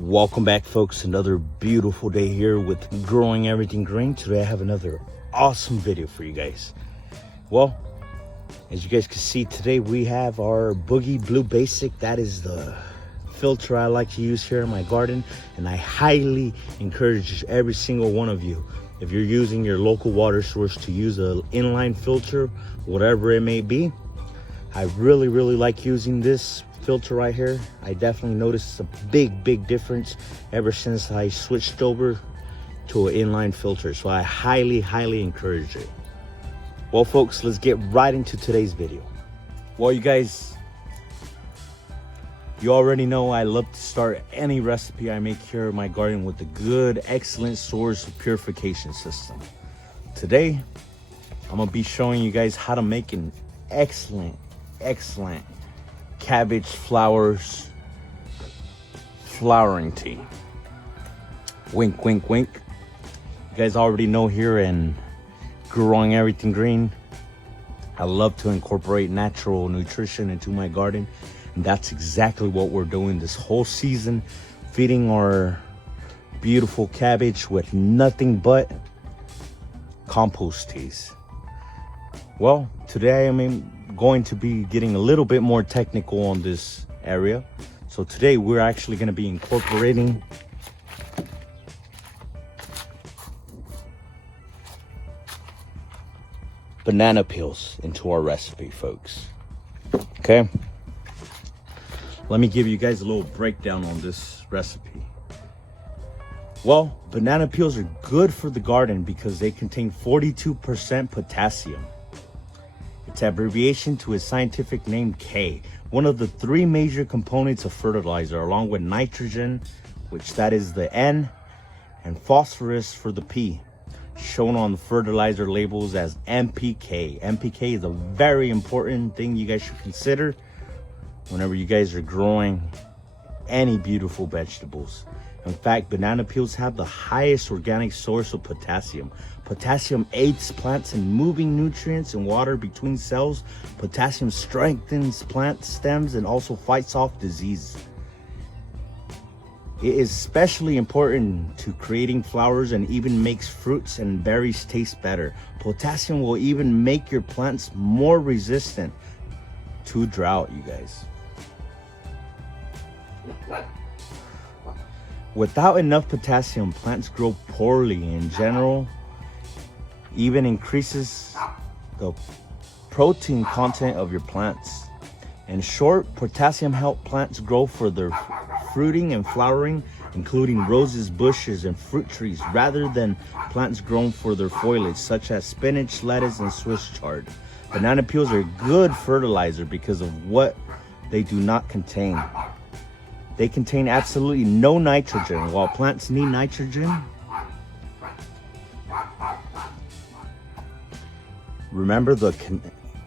Welcome back, folks. Another beautiful day here with Growing Everything Green. Today I have another awesome video for you guys. Well, as you guys can see, today we have our Boogie Blue Basic. That is the filter I like to use here in my garden, and I highly encourage every single one of you, if you're using your local water source, to use an inline filter, whatever it may be. I really like using this filter right here. I definitely noticed a big difference ever since I switched over to an inline filter, so I highly encourage it. Well, folks, let's get right into today's video. Well, you guys, you already know I love to start any recipe I make here in my garden with a good, excellent source of purification system. Today I'm gonna be showing you guys how to make an excellent cabbage flowers flowering tea. Wink wink. You guys already know here in Growing Everything Green, I love to incorporate natural nutrition into my garden, and that's exactly what we're doing this whole season, feeding our beautiful cabbage with nothing but compost teas. Well, today I'm going to be getting a little bit more technical on this area. So today we're actually going to be incorporating banana peels into our recipe, folks. Okay, let me give you guys a little breakdown on this recipe. Well, banana peels are good for the garden because they contain 42% potassium. It's abbreviation to its scientific name K, one of the three major components of fertilizer, along with nitrogen, which that is the N, and phosphorus for the P, shown on the fertilizer labels as NPK. NPK is a very important thing you guys should consider whenever you guys are growing any beautiful vegetables. In fact, banana peels have the highest organic source of potassium. Potassium aids plants in moving nutrients and water between cells. Potassium strengthens plant stems and also fights off disease. It is especially important to creating flowers and even makes fruits and berries taste better. Potassium will even make your plants more resistant to drought, you guys. Without enough potassium, plants grow poorly in general. Even increases the protein content of your plants. In short, potassium helps plants grow for their fruiting and flowering, including roses, bushes, and fruit trees, rather than plants grown for their foliage, such as spinach, lettuce, and Swiss chard. Banana peels are good fertilizer because of what they do not contain. They contain absolutely no nitrogen. While plants need nitrogen, remember the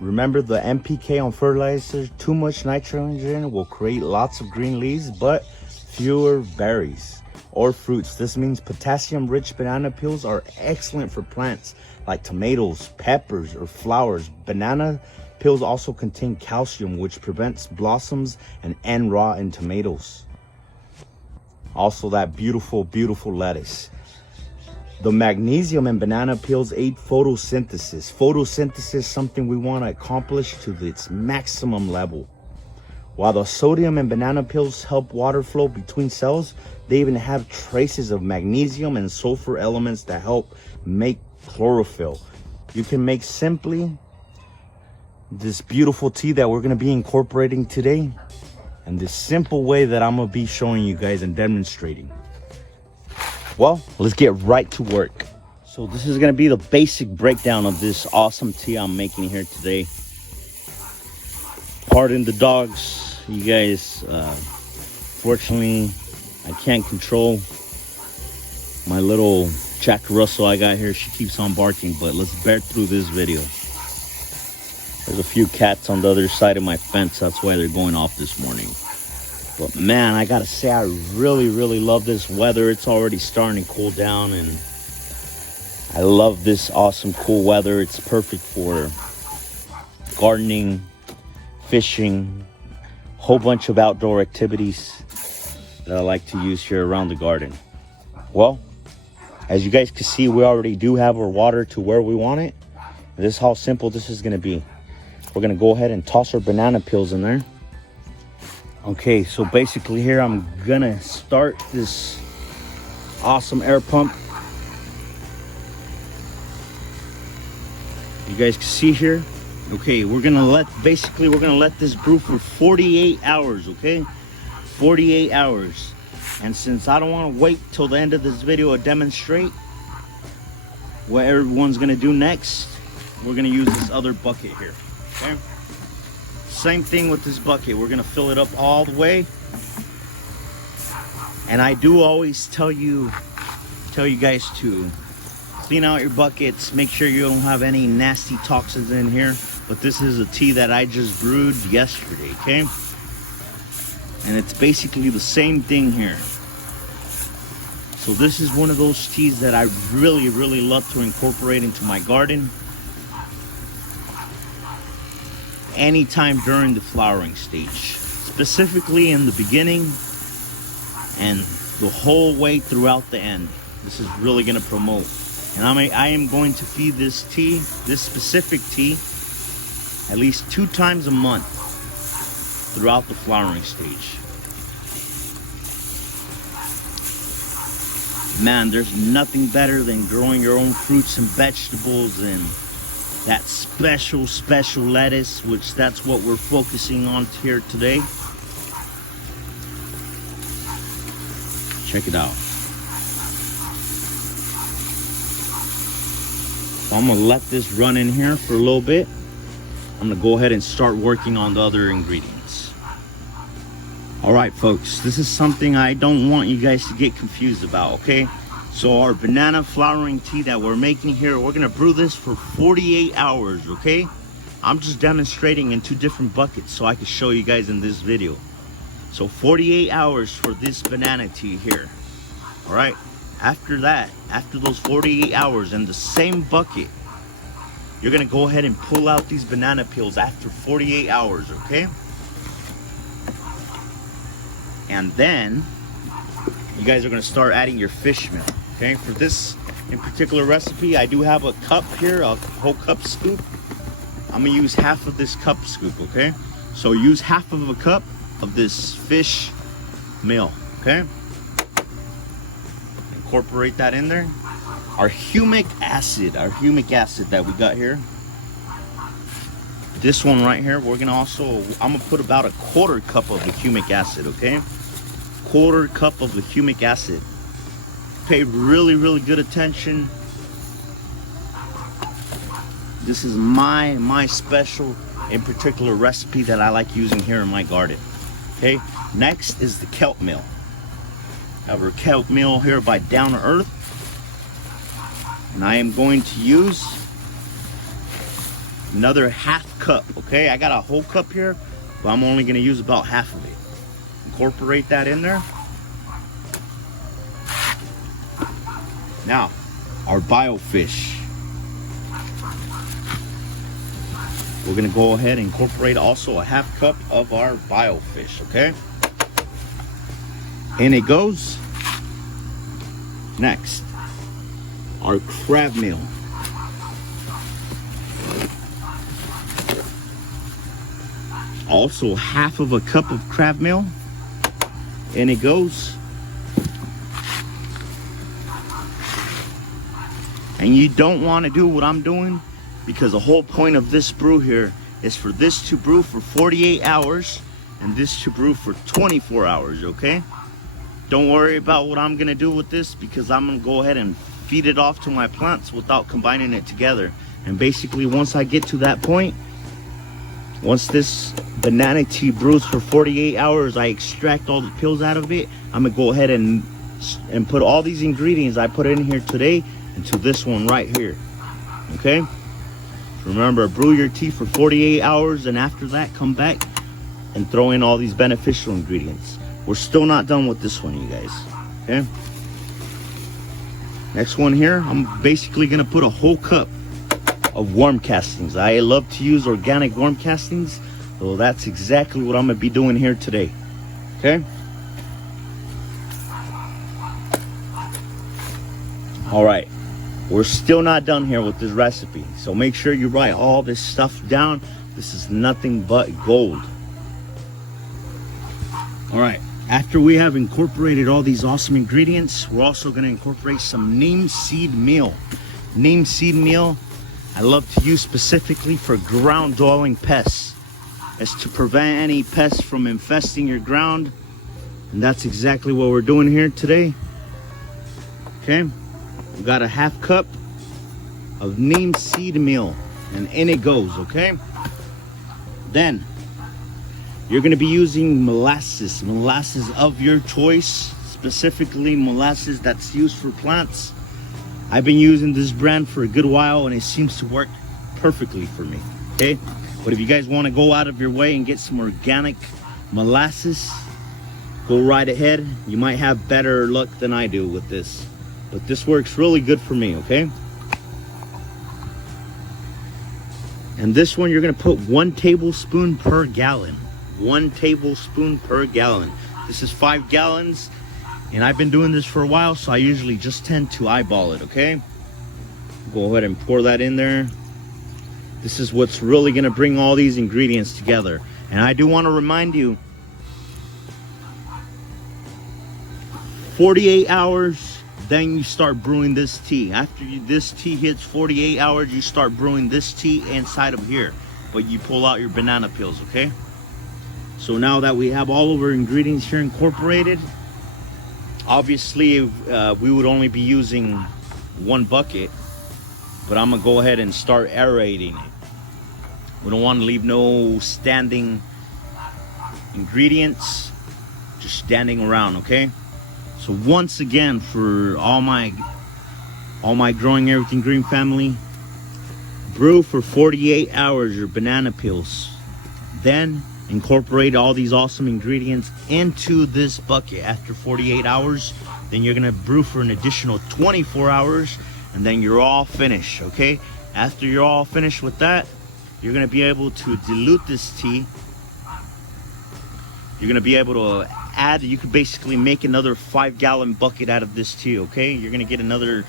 NPK on fertilizer. Too much nitrogen will create lots of green leaves but fewer berries or fruits. This means potassium-rich banana peels are excellent for plants like tomatoes, peppers, or flowers. Banana peels also contain calcium, which prevents blossoms and end rot in tomatoes. Also, that beautiful lettuce. The magnesium in banana peels aid photosynthesis. Photosynthesis is something we want to accomplish to its maximum level. While the sodium in banana peels help water flow between cells, they even have traces of magnesium and sulfur elements that help make chlorophyll. You can make simply this beautiful tea that we're going to be incorporating today, and this simple way that I'm going to be showing you guys and demonstrating. Well, let's get right to work. So this is going to be the basic breakdown of this awesome tea I'm making here today. Pardon the dogs, you guys. Fortunately, I can't control my little Jack Russell I got here. She keeps on barking, but let's bear through this video. There's a few cats on the other side of my fence. That's why they're going off this morning. But man, I gotta say, I really love this weather. It's already starting to cool down, and I love this awesome cool weather. It's perfect for gardening, fishing, whole bunch of outdoor activities. that I like to use here around the garden. Well, as you guys can see, we already do have our water to where we want it. This is how simple this is gonna be. We're gonna go ahead and toss our banana peels in there. Okay, so basically here I'm gonna start this awesome air pump. You guys can see here. Okay, we're gonna let this brew for 48 hours, okay? 48 hours. And since I don't want to wait till the end of this video to demonstrate what everyone's gonna do next, we're gonna use this other bucket here, okay? Same thing with this bucket. We're gonna fill it up all the way. And I do always tell you guys to clean out your buckets, make sure you don't have any nasty toxins in here. But this is a tea that I just brewed yesterday, okay? And it's basically the same thing here. So this is one of those teas that I really, really love to incorporate into my garden anytime during the flowering stage, specifically in the beginning and the whole way throughout the end. This is really gonna promote. And I am going to feed this tea, this specific tea, at least 2 times a month throughout the flowering stage. Man, there's nothing better than growing your own fruits and vegetables and that special lettuce, which that's what we're focusing on here today. Check it out. So I'm gonna let this run in here for a little bit. I'm gonna go ahead and start working on the other ingredients. All right, folks, this is something I don't want you guys to get confused about, okay? So our banana flowering tea that we're making here, we're gonna brew this for 48 hours, okay? I'm just demonstrating in 2 different buckets so I can show you guys in this video. So 48 hours for this banana tea here, all right? After that, after those 48 hours in the same bucket, you're gonna go ahead and pull out these banana peels after 48 hours, okay? And then you guys are gonna start adding your fish meal, okay? For this in particular recipe, I do have a cup here, a whole cup scoop. I'm gonna use half of this cup scoop, okay? So use half of a cup of this fish meal, okay? Incorporate that in there. Our humic acid that we got here. This one right here, I'm gonna put about a 1/4 cup of the humic acid, okay? 1/4 cup of the humic acid. Pay really, really good attention. This is my special, in particular recipe that I like using here in my garden. Okay, next is the kelp meal. I have our kelp meal here by Down to Earth. And I am going to use another 1/2 cup, okay? I got a whole cup here, but I'm only gonna use about half of it. Incorporate that in there. Now, our biofish. We're gonna go ahead and incorporate also a 1/2 cup of our biofish, okay? In it goes. Next, our crab meal. Also 1/2 of a cup of crab meal. In it goes. And you don't want to do what I'm doing, because the whole point of this brew here is for this to brew for 48 hours and this to brew for 24 hours, okay? Don't worry about what I'm gonna do with this, because I'm gonna go ahead and feed it off to my plants without combining it together. And basically, once I get to that point, once this banana tea brews for 48 hours, I extract all the pills out of it. I'm gonna go ahead and put all these ingredients I put in here today into this one right here, okay? Remember, brew your tea for 48 hours, and after that, come back and throw in all these beneficial ingredients. We're still not done with this one, you guys, okay? Next one here, I'm basically gonna put a whole cup of worm castings. I love to use organic worm castings, so that's exactly what I'm gonna be doing here today, okay? All right, we're still not done here with this recipe, so make sure you write all this stuff down. This is nothing but gold. All right, after we have incorporated all these awesome ingredients, we're also going to incorporate some neem seed meal. Neem seed meal I love to use specifically for ground dwelling pests. It's to prevent any pests from infesting your ground, and that's exactly what we're doing here today. Okay, we got a 1/2 cup of neem seed meal, and in it goes. Okay, then you're going to be using molasses of your choice, specifically molasses that's used for plants. I've been using this brand for a good while and it seems to work perfectly for me. Okay, but if you guys want to go out of your way and get some organic molasses, go right ahead. You might have better luck than I do with this, but this works really good for me. Okay, and this one you're going to put 1 tablespoon per gallon. 1 tablespoon per gallon. This is 5 gallons, and I've been doing this for a while, so I usually just tend to eyeball it. Okay, go ahead and pour that in there. This is what's really going to bring all these ingredients together. And I do want to remind you, 48 hours, then you start brewing this tea. After this tea hits 48 hours, you start brewing this tea inside of here, but you pull out your banana peels. Okay, so now that we have all of our ingredients here incorporated, obviously we would only be using 1 bucket, but I'm gonna go ahead and start aerating it. We don't want to leave no standing ingredients just standing around. Okay, so once again, for all my Growing Everything Green family, brew for 48 hours your banana peels, then incorporate all these awesome ingredients into this bucket. After 48 hours, then you're gonna brew for an additional 24 hours, and then you're all finished. Okay, after you're all finished with that, you're gonna be able to dilute this tea. You're gonna be able to add, you could basically make another 5-gallon bucket out of this tea. Okay, you're gonna get another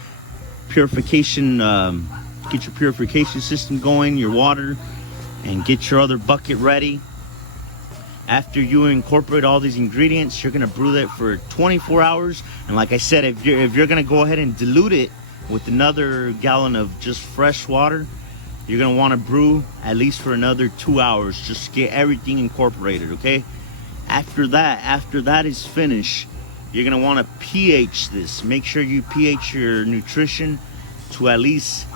purification, get your purification system going, your water, and get your other bucket ready. After you incorporate all these ingredients, you're gonna brew that for 24 hours. And like I said, if you're gonna go ahead and dilute it with another gallon of just fresh water, you're gonna wanna brew at least for another 2 hours just to get everything incorporated. Okay, after that is finished, you're gonna wanna pH this. Make sure you pH your nutrition to at least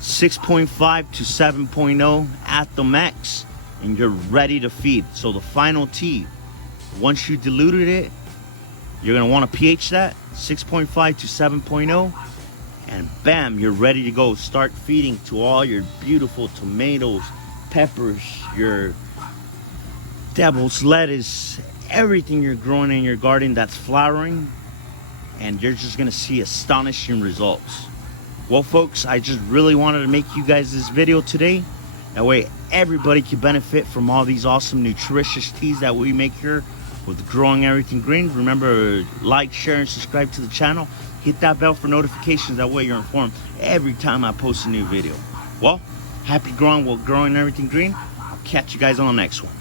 6.5 to 7.0 at the max, and you're ready to feed. So the final tea, once you diluted it, you're gonna wanna pH that 6.5 to 7.0, and bam, you're ready to go. Start feeding to all your beautiful tomatoes, peppers, your devil's lettuce, everything you're growing in your garden that's flowering, and you're just gonna see astonishing results. Well folks, I just really wanted to make you guys this video today. That way everybody can benefit from all these awesome nutritious teas that we make here with Growing Everything Green. Remember, like, share, and subscribe to the channel. Hit that bell for notifications. That way you're informed every time I post a new video. Well, happy growing while growing everything green. I'll catch you guys on the next one.